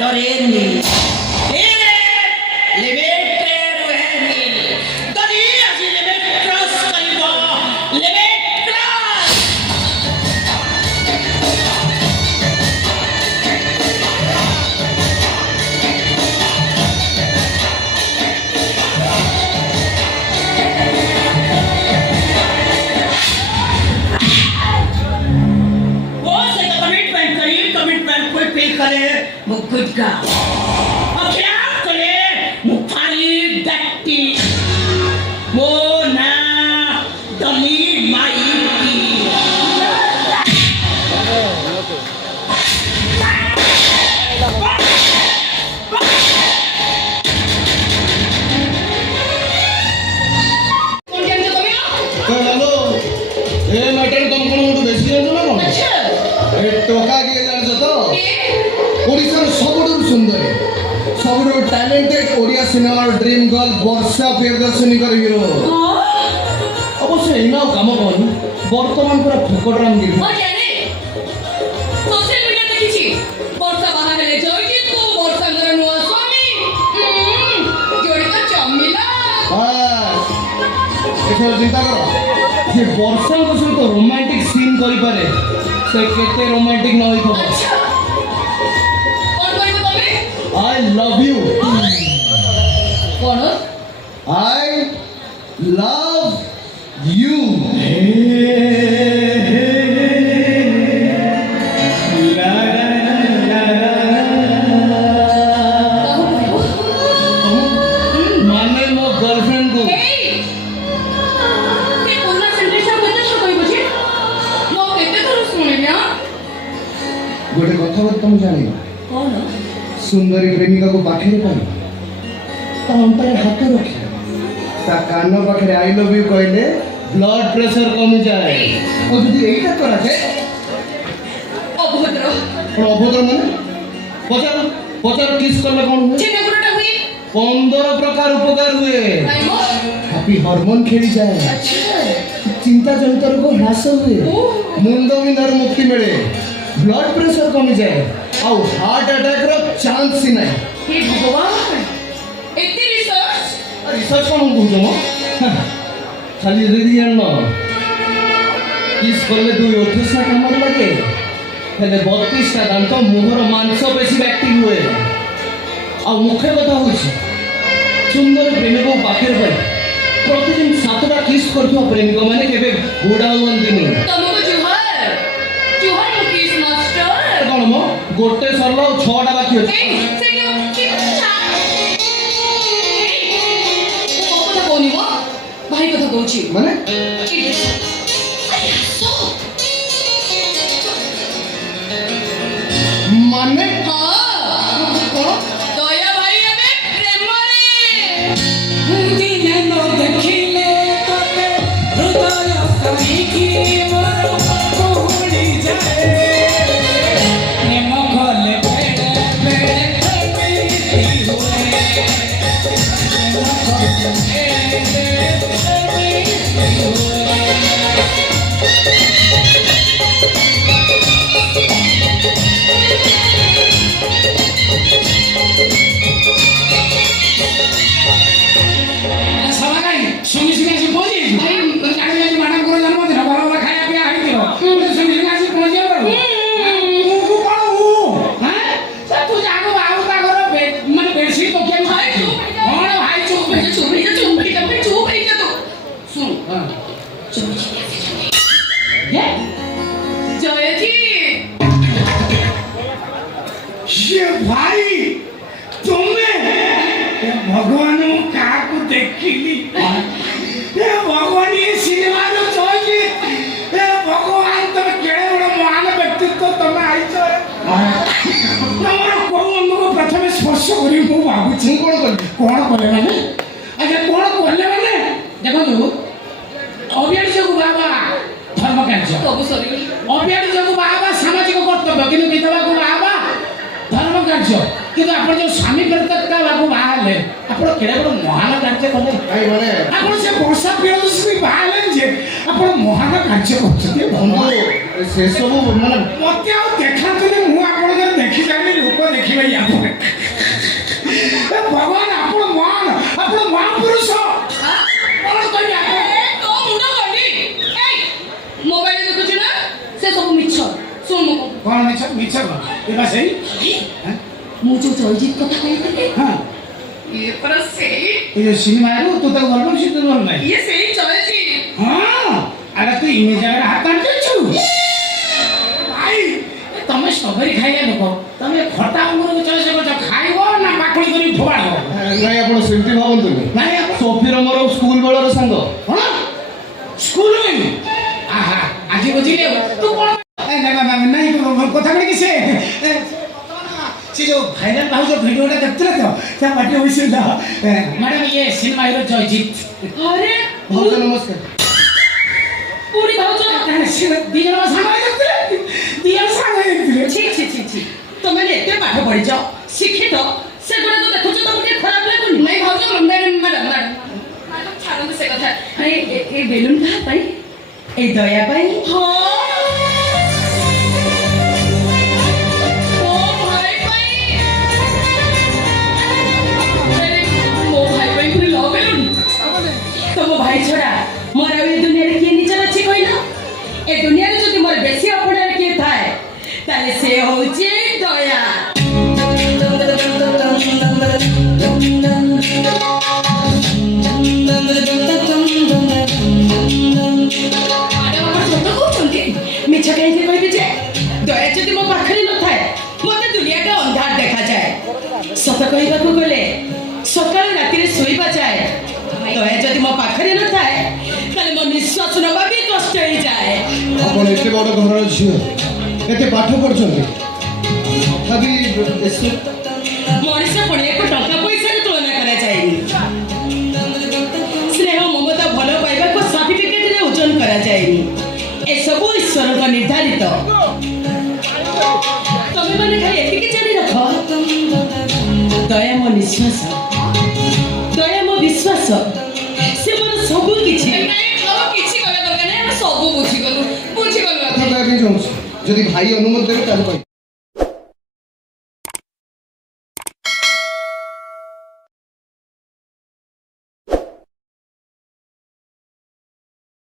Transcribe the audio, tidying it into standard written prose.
Doreni. Ere levete ruheni. Dori aji levete cross karibo. Levete cross. करे मुकुटका क्या करे मुखारी दट्टी वो ना दली माई की talented Odia cinema dream girl Varsha Priyadarshini कर हीरो अवश्य इना काम कौन वर्तमान पूरा फुकटराम गिर और क्या रे सोशल मीडिया देखिछि वर्षा बाहा हेले जयजीत को वर्षा घर नुआ स्वामी जोड़ी तो चमिला बस एथर चिंता करो जे वर्षा को सहित रोमांटिक सीन करि पारे से केते रोमांटिक न होई थबो अच्छा और कोई तो तमे I love you. कौन I love you. माने मो गर्लफ्रेंड को ते पुन्हा सेंटेंस मध्ये तो कोई बुझे मो केते तो सुनिया गोटे कथा तुम जानी कौन सुंदरी प्रेमिका को पाखे पाई अंतर हाथ रखे ता कान पाखे आई लव यू कहले ब्लड प्रेशर कम जाए और यदि एटा करा जाए अभद्र अभद्र माने पचार पचार किस करले कोन हुए जेने गुरटा हुई 15 प्रकार उपकार हुए नहीं मो हैप्पी हार्मोन खेली जाए अच्छा चिंता जनित रोग ह्रास हुए मुंड विंधार मुक्ति मिले ब्लड प्रेशर कमी जाए आउ हार्ट अटैक रो चांस ही नहीं हे भगवान एती रिसर्च रिसर्च कौन कहूँ मो खाली रेडी जान किस करले दुई ओठसा कामर लगे हेले 32 टा दांत मुहर मांस पेशी एक्टिव हुए आ मुख्य कथा होछि सुंदर प्रेमिक पाखे पाई प्रतिदिन 7टा किस करथुआ प्रेमिक माने केबे बुढ़ा हुअंतिनी तुमको जुहर जुहर मुकेश मास्टर कौन मो गोटे सरला 6टा बाकी ए अछि से क्यों किच्छा ओ कथा कोनी मो भाई कथा कहूची माने माने हाँ दया भाई अबे प्रेम रे दिने न देखिले तोते हृदय सहिकी मोर कोहड़ी जाए प्रेम खोले बेड़े बेड़े प्रीति हुए प्रेम खोले बेड़े प्रीति हुए सवागाई सुमी सुमी आसी पहुंची भाई गाड़ी में मैडम को जन्मदिन भल भल खाया पिया आई दियो सुमी सुमी आसी पहुंची करू तू कौन हूँ हैं सब तू जाको बाबू का घर माने बेडशीट तो क्या भाई चुप कौन भाई चुप चुप रही जा तू सुन हां ये जयजी ये भाई तुम्हें भगवान काकू देखिली ए भगवान ये सिनेमा रो जोजी ए भगवान तुम केड़े बड़ महान व्यक्तित्व तुम आइछ तमरो को हमको प्रथम स्पर्श करी मु भाबु छी कोन कोले माने अच्छा कोन कोले माने देखो तू अभियान जगु बाबा धर्म कार्य सब सरी अभियान जगु बाबा सामाजिक कर्तव्य किनु विधवा को बाबा धर्म कार्य किंतु आपण जो स्वामी प्रत्यक्ष बाबू बाहले आपण केड़े बड़ महान कार्य कले आई माने आपण से वर्षा प्रियदर्शनी बाहले जे आपण महान कार्य करछते बंधु से सब माने मते आ देखातले मु आपण देखि जानी लोक देखिबे या ମିଛ କଣ ଏ ବା ସେଇ ହଁ? ମୁଁ ଯୋଉ ଜୟଜିତ କଥା କହିଥିଲି ହଁ ଇଏ ପରା ସେଇ ଏ ଯୋଉ ସିନେମାରୁ ତୁ ତାକୁ ଭଲ ପାଉଛୁ ତୁ ଭଲ ନାହିଁ ଇଏ ସେଇ ଜୟଜିତ ହଁ ଆରେ ତୁ ଇମେଜ ଜାଗାରେ ହାତ ଆଣିଛୁ ଭାଇ ତମେ ଷ୍ଟ୍ରବେରୀ ଖାଇବା ଲୋକ ତମେ ଖଟା ଅଙ୍ଗୁରକୁ ଚଏସ କରୁଛ ଖାଇବ ନା ପାକୁଳି କରି ଫୋପାଡ ନାଇଁ ଆପଣ ସେମିତି ଭାବନ୍ତୁନି ନାଇଁ ଆପଣ ସୋଫିର ମୋର ସ୍କୁଲ ବେଳର ସାଙ୍ଗ କଣ ସ୍କୁଲ ଆହା ଆଜି ବୁଝିଲେ ତୁ କଣ ନାଇଁ କଥା କଣ କି ସେ ଯୋଉ ଭାଇରାଲ ଭାଉଜ ଭିଡିଓଟା ଦେଖୁଥିଲେ ତ ତା ପାଟି ହୋଇଥିଲା ମ୍ୟାଡାମ ଇଏ ସିନେମା ହିରୋ ଜୟଜିତ ଆରେ ଭାଉଜ ନମସ୍କାର ପୁରୀ ଭାଉଜ ଦି ଜଣ ସାଙ୍ଗ ହେଇଯାଇଥିଲେ ଦି ଜଣ ସାଙ୍ଗ ହେଇଯାଇଥିଲେ ছি ছি ছি ছি ତମେ ଏତେ ପାଠ ପଢିଛ ଶିକ୍ଷିତ ସେଗୁଡାକ ଦେଖୁଛ ତମକୁ ଟିକେ ଖରାପ ଲାଗୁନି ନାଇଁ ଭାଉଜ ମ୍ୟାଡାମ ଛାଡ଼ନ୍ତୁ ସେ କଥା ନାଇଁ ଏ ବେଲୁନ କାହା ପାଇଁ ଏଇ ଦୟା ପାଇଁ ହଁ ମୋ ଭାଇ ପାଇଁ ମୋ ଭାଇ ପାଇଁ ପୁଣି ଲଭ ବେଲୁନ ତମ ଭାଇ ଛଡା ମୋର ଆଉ ଏ ଦୁନିଆରେ କିଏ ନିଜର ଅଛି କହିଲ ଏ ଦୁନିଆରେ ଯଦି ମୋର ବେଶୀ ଅପଣାରେ କିଏ ଥାଏ ତାହେଲେ ସେ ହଉଛି ଦୟା କହୁଛନ୍ତି ମିଛ କାହିଁକି କହିବି ଯେ ଦୟା ଯଦି ମୋ ପାଖରେ ନଥାଏ ମତେ ଦୁନିଆଟା ଅନ୍ଧାର ଦେଖାଯାଏ ସତ କହିବାକୁ ଗଲେ ସକାଳ ରାତିରେ ଶୋଇବା ଯାଏ ଦୟା ଯଦି ମୋ ପାଖରେ ନଥାଏ ତାହେଲେ ମୋ ନିଶ୍ୱାସ ନେବା ବି କଷ୍ଟ ହେଇଯାଏ ଆପଣ ଏତେ ବଡ଼ ଘରର ଝିଅ ଏତେ ପାଠ ପଢୁଛନ୍ତି ତଥାପି ମଣିଷ ପୁଣିଆକୁ ଟଙ୍କା ପଇସାରେ ତୁଳନା କରାଯାଏନି ସ୍ନେହ ମମତା ଭଲ ପାଇବାକୁ ସାର୍ଟିଫିକେଟରେ ଓଜନ କରାଯାଏନି ଏସବୁ ଈଶ୍ୱରଙ୍କ ନିର୍ଦ୍ଧାରିତ ତମେ ମାନେ ଖାଲି ଏତିକି ଜାଣି ରଖ ଦୟା ମୋ ନିଶ୍ୱାସ ଦୟା ମୋ ବିଶ୍ୱାସ ସେ ମୋର ସବୁ କିଛି କିଛି କହିବା ଦରକାର ନାହିଁ ଆମେ ସବୁ ବୁଝିଗଲୁ ଚାହୁଁଛି ଯଦି ଭାଇ ଅନୁମତି ଦେବେ ତାହେଲେ କହିବି